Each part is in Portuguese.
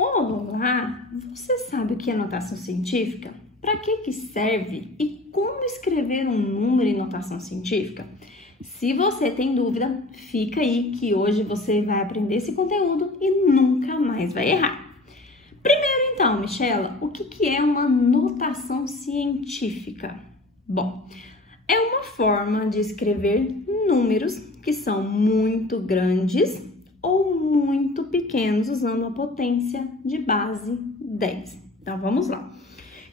Olá, você sabe o que é notação científica? Para que serve e como escrever um número em notação científica? Se você tem dúvida, fica aí que hoje você vai aprender esse conteúdo e nunca mais vai errar. Primeiro então, Michela, o que é uma notação científica? Bom, é uma forma de escrever números que são muito grandes ou muito pequenos usando a potência de base 10. Então, vamos lá.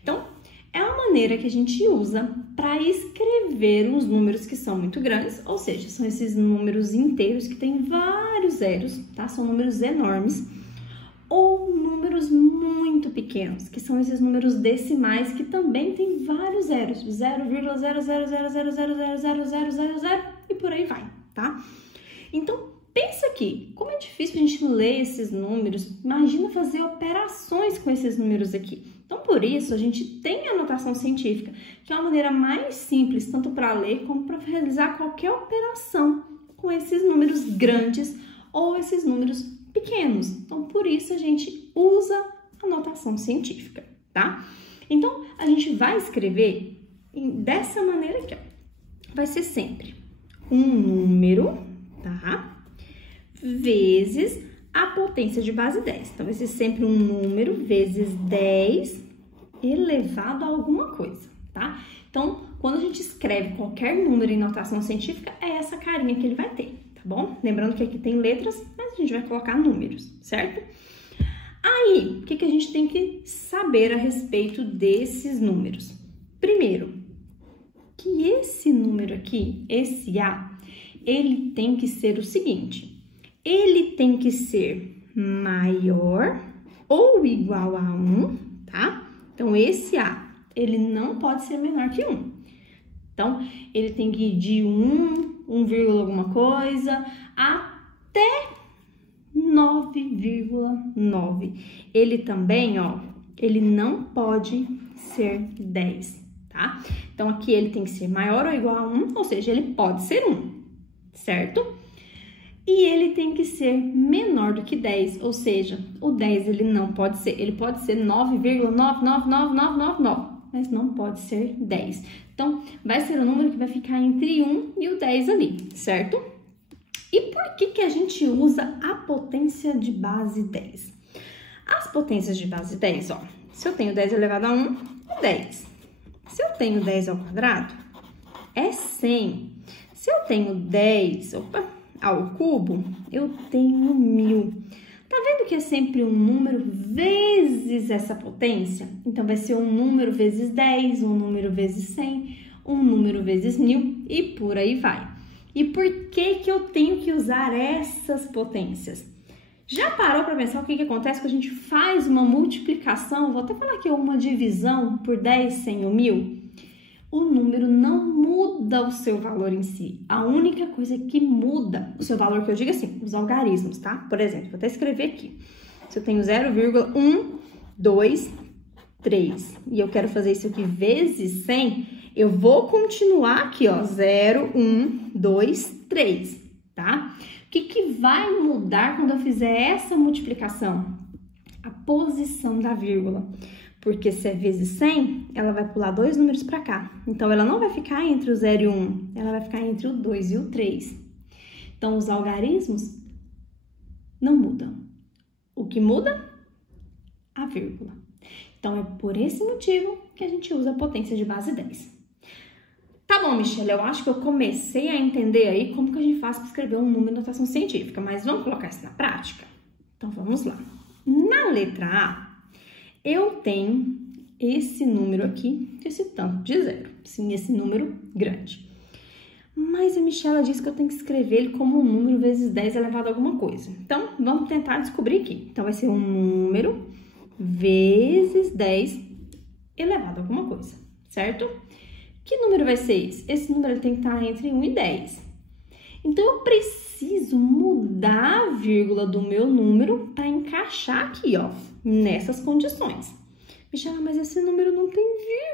Então, é uma maneira que a gente usa para escrever os números que são muito grandes, ou seja, são esses números inteiros que têm vários zeros, tá? São números enormes, ou números muito pequenos, que são esses números decimais que também têm vários zeros, 0,00000000000 e por aí vai, tá? Então, pensa aqui, como é difícil a gente ler esses números, imagina fazer operações com esses números aqui. Então, por isso, a gente tem a notação científica, que é uma maneira mais simples, tanto para ler como para realizar qualquer operação com esses números grandes ou esses números pequenos. Então, por isso, a gente usa a notação científica, tá? Então, a gente vai escrever dessa maneira aqui, ó. Vai ser sempre um número, tá? Vezes a potência de base 10. Então, vai ser sempre um número vezes 10 elevado a alguma coisa, tá? Então, quando a gente escreve qualquer número em notação científica, é essa carinha que ele vai ter, tá bom? Lembrando que aqui tem letras, mas a gente vai colocar números, certo? Aí, o que a gente tem que saber a respeito desses números? Primeiro, que esse número aqui, esse A, ele tem que ser o seguinte: ele tem que ser maior ou igual a 1, tá? Então, esse A, ele não pode ser menor que 1. Então, ele tem que ir de 1, 1, alguma coisa, até 9,9. Ele também, ó, ele não pode ser 10, tá? Então, aqui ele tem que ser maior ou igual a 1, ou seja, ele pode ser 1, certo? E ele tem que ser menor do que 10, ou seja, o 10 ele não pode ser, ele pode ser 9,999999, mas não pode ser 10. Então, vai ser o número que vai ficar entre 1 e o 10 ali, certo? E por que a gente usa a potência de base 10? As potências de base 10, ó, se eu tenho 10 elevado a 1, é 10. Se eu tenho 10 ao quadrado, é 100. Se eu tenho 10, ao cubo, eu tenho 1000. Tá vendo que é sempre um número vezes essa potência? Então, vai ser um número vezes 10, um número vezes 100, um número vezes 1000 e por aí vai. E por que eu tenho que usar essas potências? Já parou para pensar o que acontece quando a gente faz uma multiplicação? Vou até falar aqui uma divisão por 10, 100 ou 1000. O número não muda o seu valor em si. A única coisa que muda o seu valor, que eu digo assim, os algarismos, tá? Por exemplo, vou até escrever aqui. Se eu tenho 0,123 e eu quero fazer isso aqui vezes 100, eu vou continuar aqui, ó, 0, 1, 2, 3, tá? O que vai mudar quando eu fizer essa multiplicação? A posição da vírgula. Porque se é vezes 100, ela vai pular 2 números para cá. Então, ela não vai ficar entre o 0 e o 1, ela vai ficar entre o 2 e o 3. Então, os algarismos não mudam. O que muda? A vírgula. Então, é por esse motivo que a gente usa a potência de base 10. Tá bom, Michelle, eu acho que eu comecei a entender aí como que a gente faz para escrever um número em notação científica, mas vamos colocar isso na prática? Então, vamos lá. Na letra A, eu tenho esse número aqui, esse tanto de zero, sim, esse número grande. Mas a Michela disse que eu tenho que escrever ele como um número vezes 10 elevado a alguma coisa. Então, vamos tentar descobrir aqui. Então, vai ser um número vezes 10 elevado a alguma coisa, certo? Que número vai ser esse? Esse número ele tem que estar entre 1 e 10. Então, eu preciso mudar a vírgula do meu número para encaixar aqui, ó, nessas condições. Michela, mas esse número não tem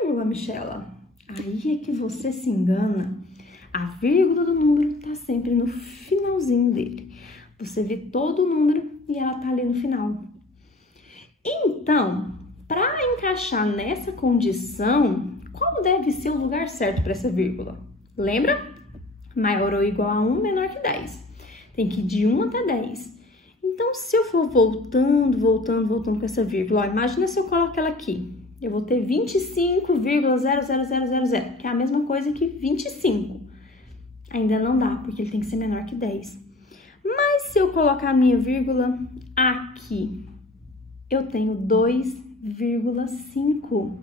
vírgula, Michela. Aí é que você se engana. A vírgula do número tá sempre no finalzinho dele. Você vê todo o número e ela tá ali no final. Então, para encaixar nessa condição, qual deve ser o lugar certo para essa vírgula? Lembra? Maior ou igual a 1, menor que 10. Tem que ir de 1 até 10. Então, se eu for voltando com essa vírgula, ó, imagina se eu coloco ela aqui. Eu vou ter 25,00000, que é a mesma coisa que 25. Ainda não dá, porque ele tem que ser menor que 10. Mas se eu colocar a minha vírgula aqui, eu tenho 2,5.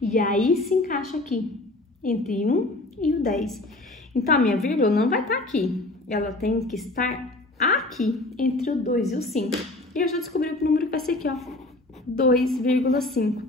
E aí se encaixa aqui, entre 1 e o 10. Então, a minha vírgula não vai estar aqui. Ela tem que estar aqui, entre o 2 e o 5. E eu já descobri que o número vai ser aqui, ó. 2,5.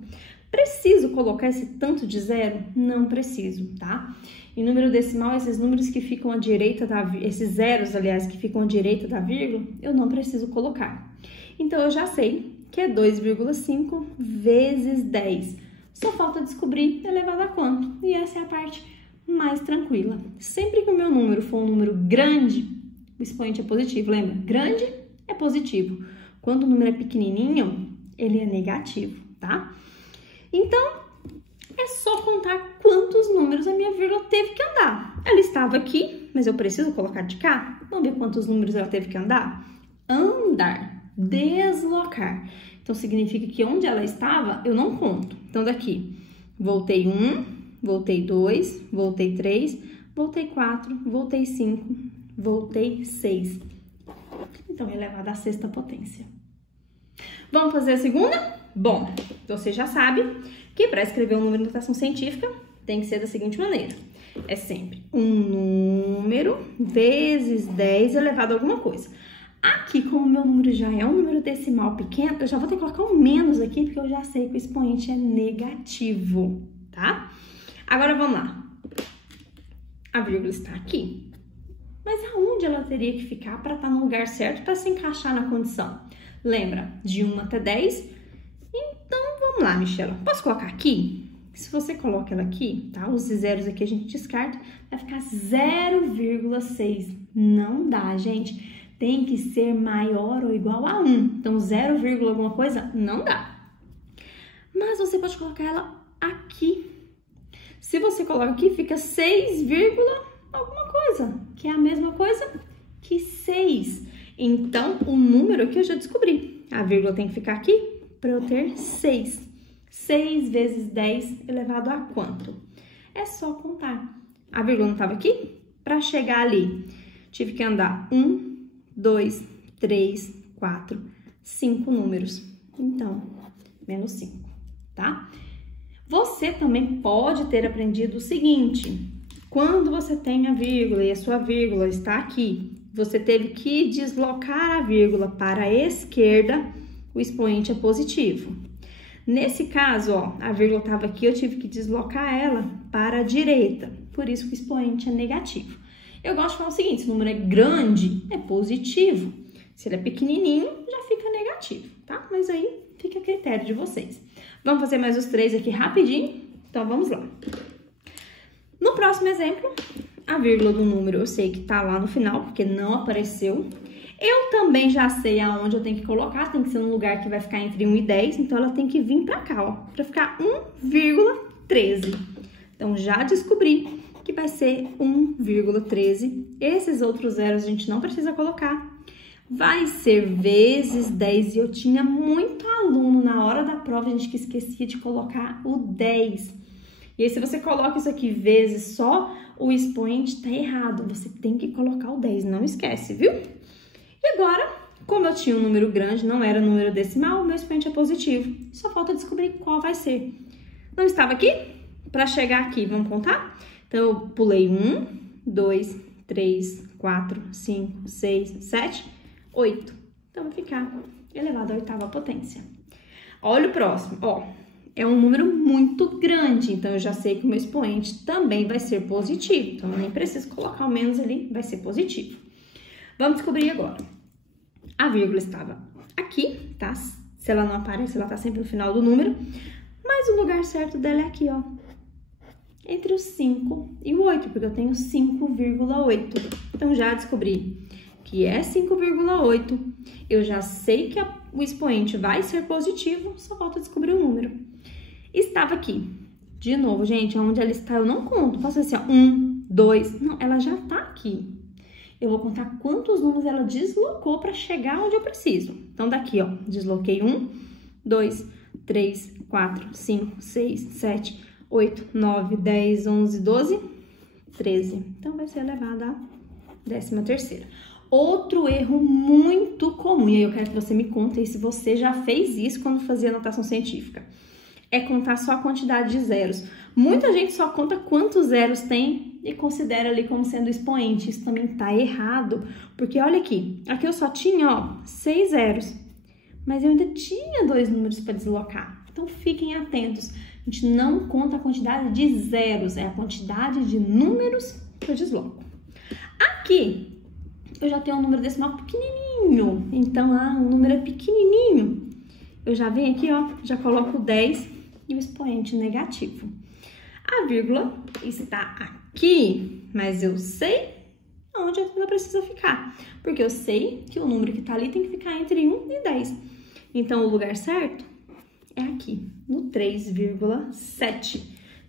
Preciso colocar esse tanto de zero? Não preciso, tá? Em número decimal, esses números que ficam à direita esses zeros, aliás, que ficam à direita da vírgula, eu não preciso colocar. Então, eu já sei que é 2,5 vezes 10. Só falta descobrir elevado a quanto. E essa é a parte mais tranquila. Sempre que o meu número for um número grande, o expoente é positivo, lembra? Grande é positivo. Quando o número é pequenininho, ele é negativo, tá? Então, é só contar quantos números a minha vírgula teve que andar. Ela estava aqui, mas eu preciso colocar de cá? Vamos ver quantos números ela teve que andar? Andar, deslocar. Então, significa que onde ela estava, eu não conto. Então, daqui, voltei 1, voltei 2, voltei 3, voltei 4, voltei 5, voltei 6. Então, elevado à sexta potência. Vamos fazer a segunda? Bom, você já sabe que para escrever um número em notação científica tem que ser da seguinte maneira. É sempre um número vezes 10 elevado a alguma coisa. Aqui, como o meu número já é um número decimal pequeno, eu já vou ter que colocar um menos aqui, porque eu já sei que o expoente é negativo, tá? Agora, vamos lá. A vírgula está aqui. Mas aonde ela teria que ficar para estar no lugar certo, para se encaixar na condição? Lembra? De 1 até 10. Então, vamos lá, Michela. Posso colocar aqui? Se você coloca ela aqui, tá? Os zeros aqui a gente descarta, vai ficar 0,6. Não dá, gente. Tem que ser maior ou igual a 1. Então, 0, alguma coisa, não dá. Mas você pode colocar ela aqui. Se você coloca aqui, fica 6, alguma coisa, que é a mesma coisa que 6. Então, o número aqui eu já descobri. A vírgula tem que ficar aqui para eu ter 6. 6 vezes 10 elevado a quanto? É só contar. A vírgula não estava aqui? Para chegar ali, tive que andar 1, 2, 3, 4, 5 números. Então, menos 5, tá? Você também pode ter aprendido o seguinte: quando você tem a vírgula e a sua vírgula está aqui, você teve que deslocar a vírgula para a esquerda, o expoente é positivo. Nesse caso, ó, a vírgula estava aqui, eu tive que deslocar ela para a direita, por isso que o expoente é negativo. Eu gosto de falar o seguinte: se o número é grande, é positivo. Se ele é pequenininho, já fica negativo, tá? Mas aí fica a critério de vocês. Vamos fazer mais os 3 aqui rapidinho? Então, vamos lá. No próximo exemplo, a vírgula do número eu sei que tá lá no final, porque não apareceu. Eu também já sei aonde eu tenho que colocar, tem que ser num lugar que vai ficar entre 1 e 10, então ela tem que vir pra cá, ó, pra ficar 1,13. Então, já descobri que vai ser 1,13. Esses outros zeros a gente não precisa colocar. Vai ser vezes 10. E eu tinha muito aluno na hora da prova, gente, que esquecia de colocar o 10. E aí, se você coloca isso aqui vezes só, o expoente tá errado. Você tem que colocar o 10, não esquece, viu? E agora, como eu tinha um número grande, não era número decimal, o meu expoente é positivo. Só falta descobrir qual vai ser. Não estava aqui? Para chegar aqui, vamos contar? Então, eu pulei 1, 2, 3, 4, 5, 6, 7, 8. Então, vai ficar elevado à oitava potência. Olha o próximo, ó. É um número muito grande, então eu já sei que o meu expoente também vai ser positivo. Então, eu nem preciso colocar o menos ali, vai ser positivo. Vamos descobrir agora. A vírgula estava aqui, tá? Se ela não aparece, ela tá sempre no final do número. Mas o lugar certo dela é aqui, ó. Entre o 5 e o 8, porque eu tenho 5,8. Então, já descobri que que é 5,8. Eu já sei que o expoente vai ser positivo, só falta descobrir o número. Estava aqui. De novo, gente, onde ela está eu não conto. Posso dizer assim, ó, 1, 2... Não, ela já tá aqui. Eu vou contar quantos números ela deslocou para chegar onde eu preciso. Então, daqui, ó, desloquei 1, 2, 3, 4, 5, 6, 7, 8, 9, 10, 11, 12, 13. Então, vai ser elevada à 13ª. Outro erro muito comum, e aí eu quero que você me conte aí se você já fez isso quando fazia anotação científica, é contar só a quantidade de zeros. Muita gente só conta quantos zeros tem e considera ali como sendo expoente. Isso também tá errado, porque olha aqui eu só tinha, ó, 6 zeros, mas eu ainda tinha 2 números para deslocar. Então, fiquem atentos. A gente não conta a quantidade de zeros, é a quantidade de números que eu desloco. Aqui, eu já tenho um número decimal pequenininho. Então, o número é pequenininho. Eu já venho aqui, ó, já coloco 10 e o expoente negativo. A vírgula está aqui, mas eu sei onde ela precisa ficar. Porque eu sei que o número que está ali tem que ficar entre 1 e 10. Então, o lugar certo é aqui, no 3,7.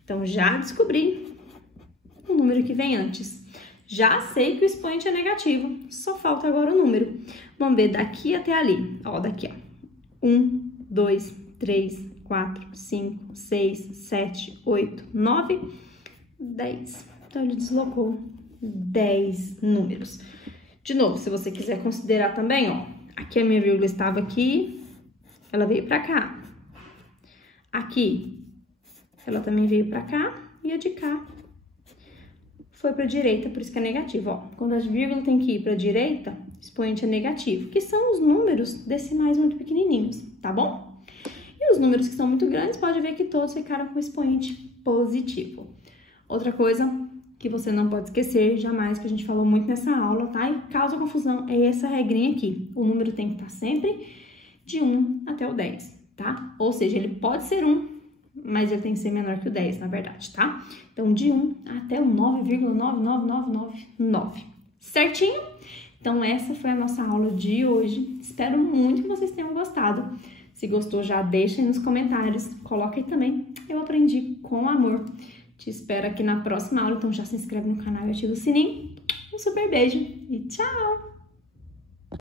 Então, já descobri o número que vem antes. Já sei que o expoente é negativo, só falta agora o número. Vamos ver daqui até ali. Ó, daqui, ó. 1, 2, 3, 4, 5, 6, 7, 8, 9, 10. Então, ele deslocou 10 números. De novo, se você quiser considerar também, ó. Aqui a minha vírgula estava aqui, ela veio pra cá. Aqui, ela também veio pra cá e a de cá foi para a direita, por isso que é negativo, ó. Quando a vírgula tem que ir para a direita, o expoente é negativo, que são os números decimais muito pequenininhos, tá bom? E os números que são muito grandes, pode ver que todos ficaram com expoente positivo. Outra coisa que você não pode esquecer, jamais, que a gente falou muito nessa aula, tá? E causa confusão, é essa regrinha aqui. O número tem que estar sempre de 1 até o 10, tá? Ou seja, ele pode ser 1, mas ele tem que ser menor que o 10, na verdade, tá? Então, de 1 até o 9,99999. Certinho? Então, essa foi a nossa aula de hoje. Espero muito que vocês tenham gostado. Se gostou, já deixa aí nos comentários. Coloca aí também. Eu aprendi com amor. Te espero aqui na próxima aula. Então, já se inscreve no canal e ativa o sininho. Um super beijo e tchau!